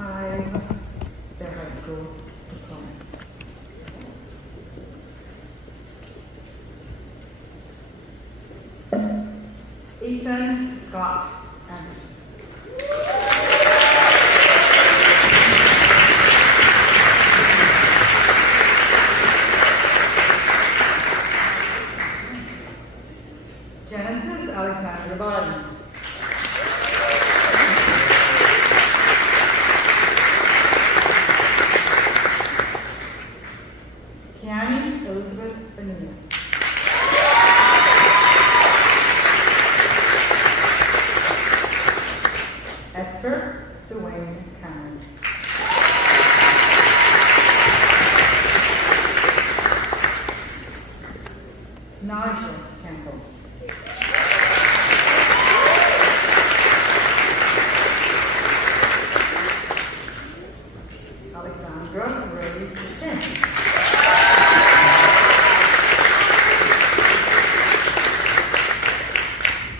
5 their high school diplomas. Ethan Scott Anderson. Genesis Alexander Biden. Kiani Elizabeth Benina. Esther Swain Cameron. Naja Campbell. Alexandra Rose Chin.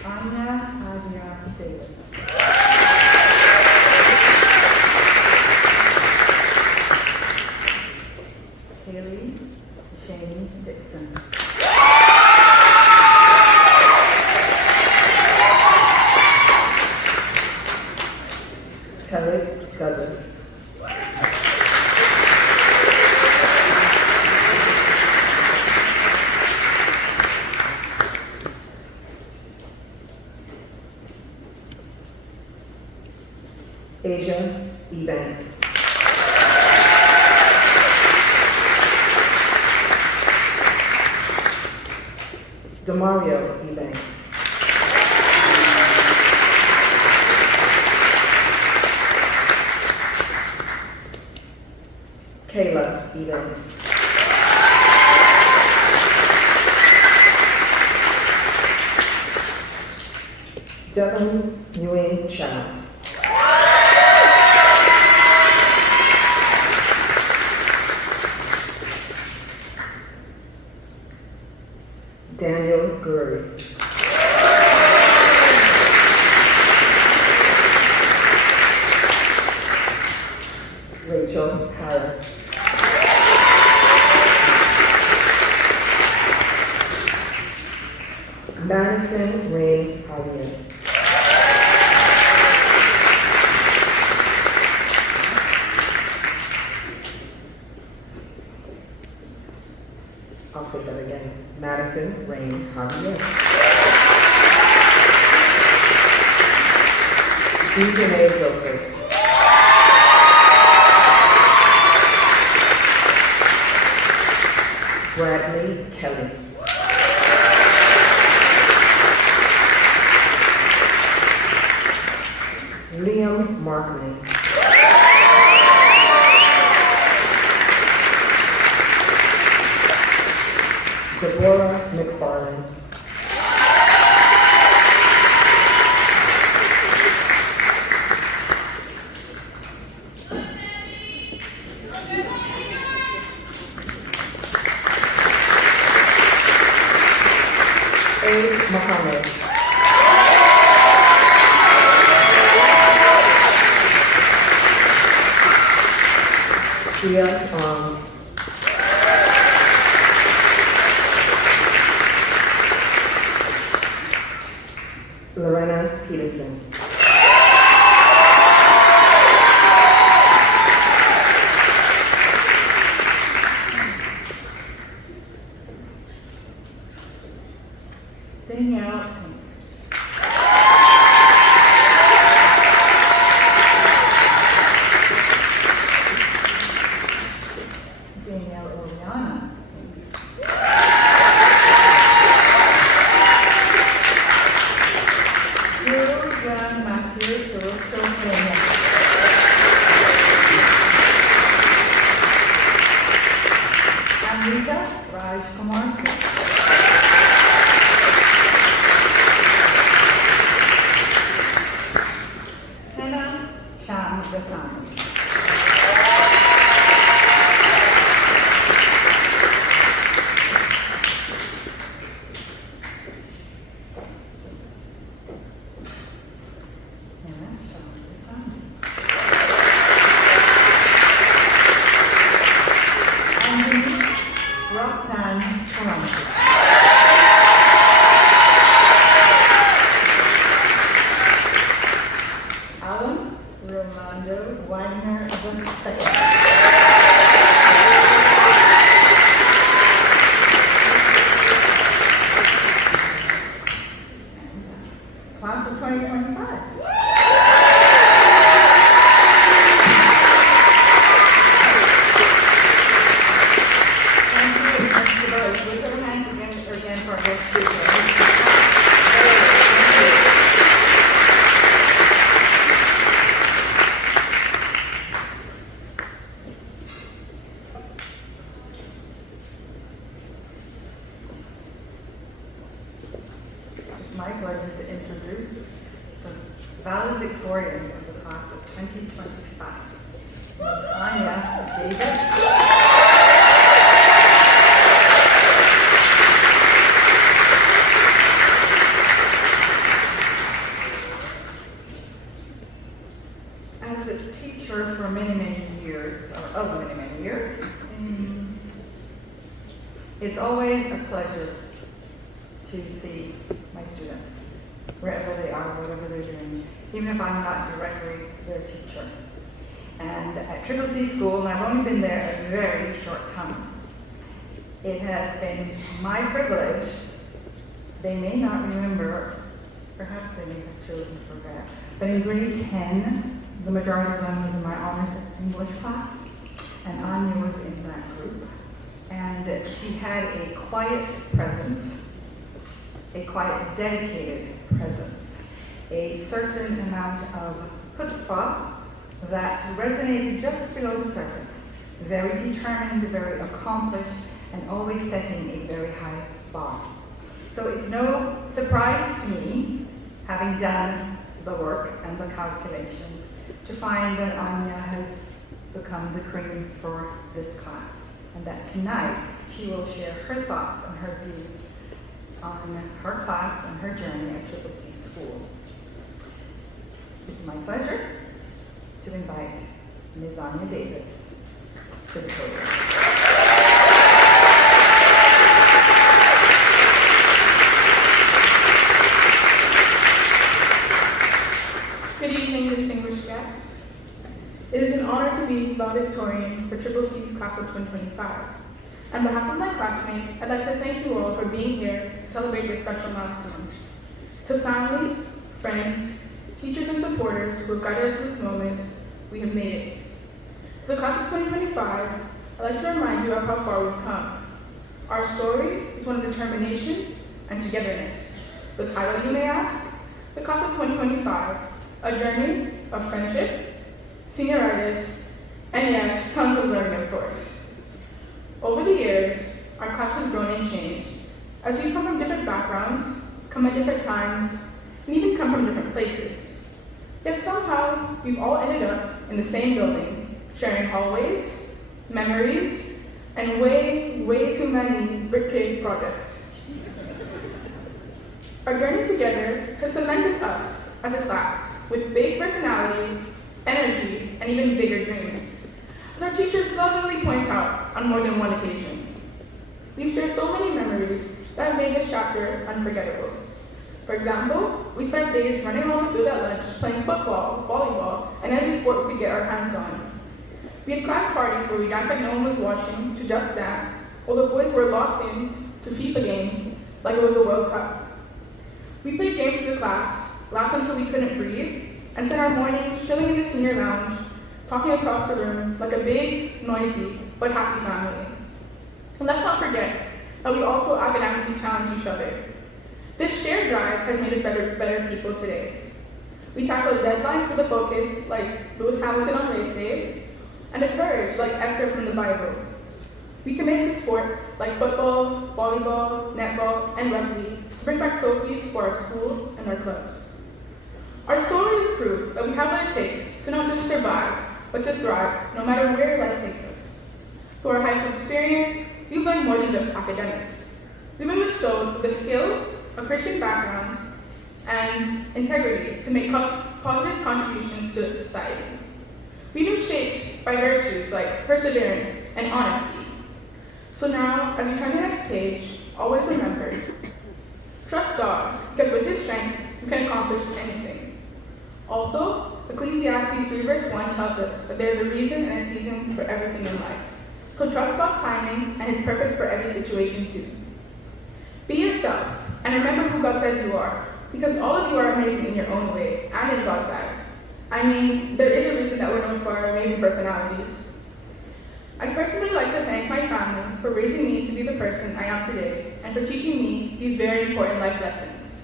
Anya Adia Davis. Haley Shane Dixon. Tarek Douglas. Asia Ebanks. Demario Ebanks. Kayla Ebanks. Devin Nguyen Chow. Daniel Gurry. Rachel Harris. Madison Ray Javier. I'll say that again. Madison Rain Javier. Dejanay Joseph. Bradley Kelly. Liam Markman. Deborah McFarland. A. Mohammed. Kia Lorena Peterson. Danielle. Danielle Oriana. John Matthew Caruso Peña. Anita Raj Kumar Singh. Hannah Sham Dasani. Rolando Wagner II. Class of 2025. Thank you. We put our hands again for our guest speaker. It's my pleasure to introduce the valedictorian of the class of 2025, Ms. Anya Davis. As a teacher for many years, or of many years, it's always a pleasure to see my students, wherever they are, whatever they're doing, even if I'm not directly their teacher. And at Triple C School, and I've only been there a very short time, it has been my privilege. They may not remember, perhaps they may have chosen to forget, but in grade 10, the majority of them was in my honors English class, and Anya was in that group. And she had a quiet presence, a quiet, dedicated presence, a certain amount of chutzpah that resonated just below the surface. Very determined, very accomplished, and always setting a very high bar. So it's no surprise to me, having done the work and the calculations, to find that Anya has become the cream for this class, and that tonight she will share her thoughts and her views on her class and her journey at Triple C School. It's my pleasure to invite Ms. Anya Davis to the podium. Good evening, distinguished guests. It is an honor to be valedictorian for Triple C's class of 2025. On behalf of my classmates, I'd like to thank you all for being here to celebrate this special milestone. To family, friends, teachers, and supporters who have guided us through this moment, we have made it. To the class of 2025, I'd like to remind you of how far we've come. Our story is one of determination and togetherness. The title, you may ask? The class of 2025, a journey of friendship, senioritis, and yes, tons of learning, of course. Over the years, our class has grown and changed, as we've come from different backgrounds, come at different times, and even come from different places. Yet somehow, we've all ended up in the same building, sharing hallways, memories, and way too many brick cave projects. Our journey together has cemented us as a class with big personalities, energy, and even bigger dreams, as our teachers lovingly point out on more than one occasion. We've shared so many memories that have made this chapter unforgettable. For example, we spent days running around the field at lunch, playing football, volleyball, and any sport we could get our hands on. We had class parties where we danced like no one was watching to Just Dance, while the boys were locked in to FIFA games like it was a World Cup. We played games as a class, laughed until we couldn't breathe, and spent our mornings chilling in the senior lounge, talking across the room like a big, noisy, but happy family. And let's not forget that we also academically challenge each other. This shared drive has made us better people today. We tackle deadlines with a focus like Lewis Hamilton on race day, and a courage like Esther from the Bible. We commit to sports like football, volleyball, netball, and rugby to bring back trophies for our school and our clubs. Our story is proof that we have what it takes to not just survive, but to thrive no matter where life takes us. Through our high school experience, we've learned more than just academics. We've been bestowed the skills, a Christian background, and integrity to make positive contributions to society. We've been shaped by virtues like perseverance and honesty. So now, as we turn to the next page, always remember, trust God, because with His strength, we can accomplish anything. Also, Ecclesiastes 3 verse 1 tells us that there is a reason and a season for everything in life. So trust God's timing and His purpose for every situation too. Be yourself and remember who God says you are, because all of you are amazing in your own way and in God's eyes. I mean, there is a reason that we're known for our amazing personalities. I'd personally like to thank my family for raising me to be the person I am today and for teaching me these very important life lessons.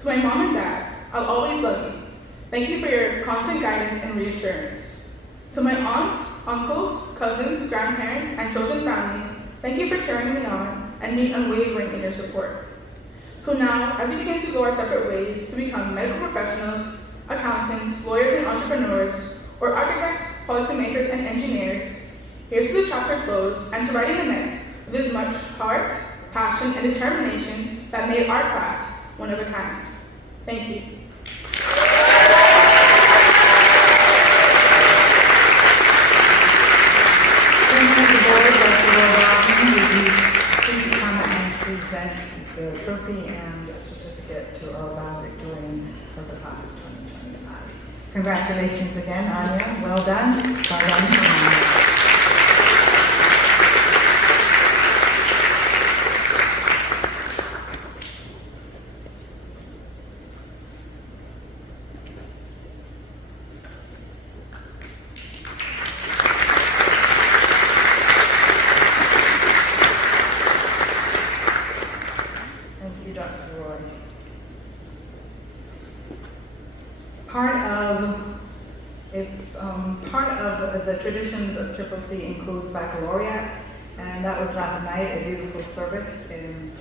To my mom and dad, I'll always love you. Thank you for your constant guidance and reassurance. To my aunts, uncles, cousins, grandparents, and chosen family, thank you for cheering me on and being unwavering in your support. So now, as we begin to go our separate ways to become medical professionals, accountants, lawyers, and entrepreneurs, or architects, policymakers, and engineers, here's to the chapter closed and to writing the next with as much heart, passion, and determination that made our class one of a kind. Thank you. Please come and present the trophy and certificate to our lab Victorian of the class of 2025. Congratulations again, Anya. Well done. Well done. Part of the traditions of Triple C includes baccalaureate, and that was last night, a beautiful service. And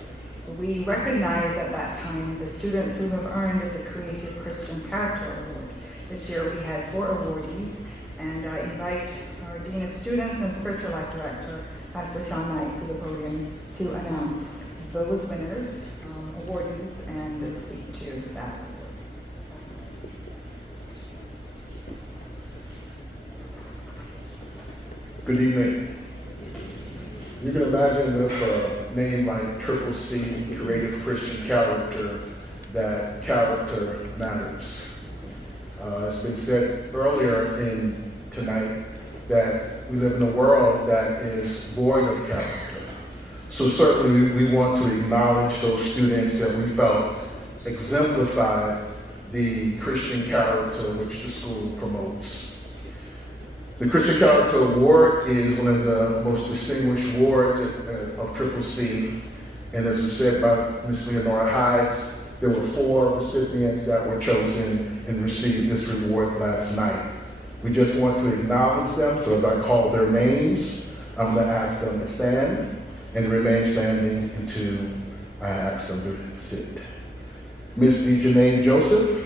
we recognized at that time the students who have earned the Creative Christian Character Award. This year we had 4 awardees, and I invite our Dean of Students and Spiritual Life Director, Pastor Sean Knight, to the podium to announce those winners, awardees, and speak to that. Good evening. You can imagine with a name like Triple C, Creative Christian Character, that character matters. It's been said earlier in tonight that we live in a world that is void of character. So certainly we want to acknowledge those students that we felt exemplified the Christian character which the school promotes. The Christian Character Award is one of the most distinguished awards of Triple C, and as was said by Ms. Leonora Hyde, there were 4 recipients that were chosen and received this reward last night. We just want to acknowledge them, so as I call their names, I'm going to ask them to stand and remain standing until I ask them to sit. Ms. Dejanane Joseph.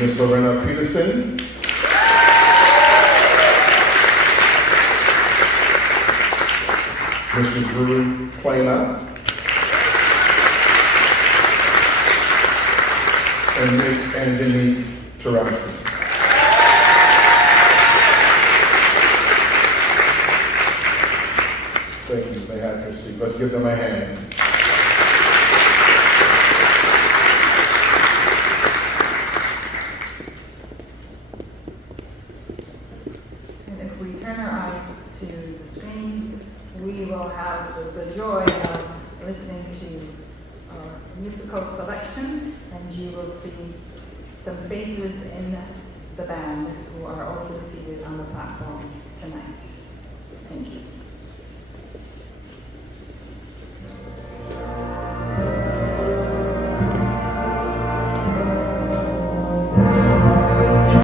Ms. Lorena Peterson. Mr. Drew Plana. And Ms. Angelique Taranti. Thank you. They have your seat. Let's give them a hand. We will have the joy of listening to our musical selection, and you will see some faces in the band who are also seated on the platform tonight. Thank you.